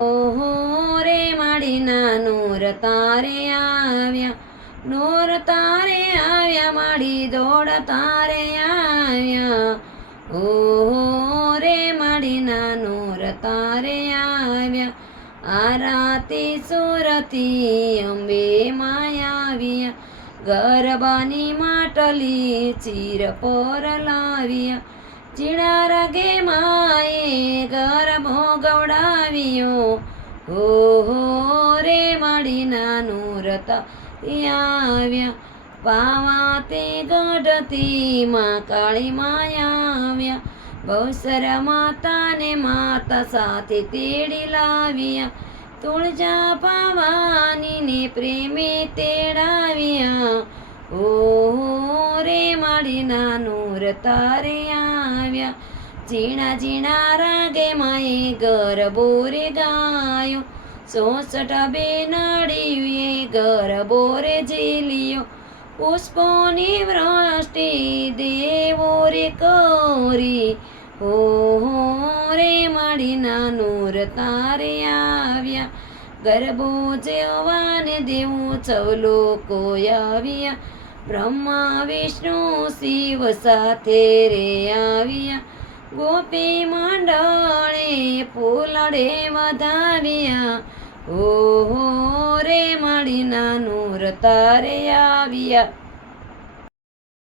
ઓહો રે માડીના નૂર તારે આવ્યા, નૂર તારે આવ્યા, માડી દોડ તારે આવ્યા. ઓહો રે માડીના નૂર તારે આવ્યા, આરાતી સુરતી અંબે માયાવ્યા, ગરબાની માટલી ચીર પર લાવ્યા, ચીણા રાગે માએ ગરબો ગવડાવ્યો. ઓહો રે માડીના નૂર તારે આવ્યા, પાવા તે ગઢતી માં કાળી માયાવ્યા, બહુસર માતાને માતા સાથે તેડી લાવ્યા, તુળજા પાવાનીને પ્રેમે તેડાવ્યા. ઓહો રે માડીના નૂર તારે આવ્યા, ઝીણા ઝીણા રાગે માએ ગરબો રે ગાયો, 66 બેનાડીએ ગરબો રે ઝીલ્યો, પુષ્પોની વૃષ્ટિ દેવો રે કરી. ઓહો રે માડીના નૂર તારે આવ્યા, ગરબો જેવાને દેવું સૌ લોકો આવ્યા, બ્રહ્મા વિષ્ણુ શિવ સાથે રે આવ્યા, ગોપી મંડળે ફૂલડે વધાવ્યા. ઓહો રે માડીના નૂર તારે આવ્યા.